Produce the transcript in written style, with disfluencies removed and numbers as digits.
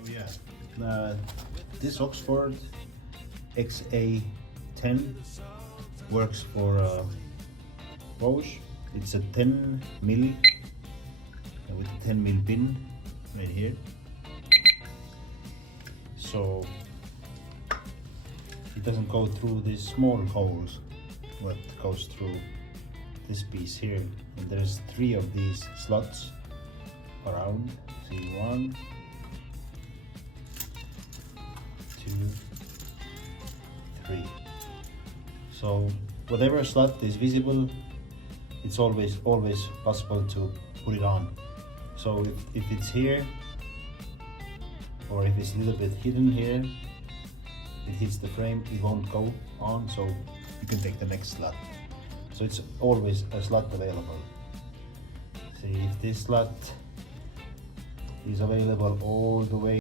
Oh yeah, this Oxford XA10 works for Voge. It's a 10 mil with a 10 mil pin right here. So it doesn't go through these small holes, what goes through this piece here. And there's 3 of these slots around. See, 1, 2, 3. So whatever slot is visible, it's always possible to put it on. So if it's here, or if it's a little bit hidden here, it hits the frame, it won't go on, so you can take the next slot. So it's always a slot available. See, if this slot is available all the way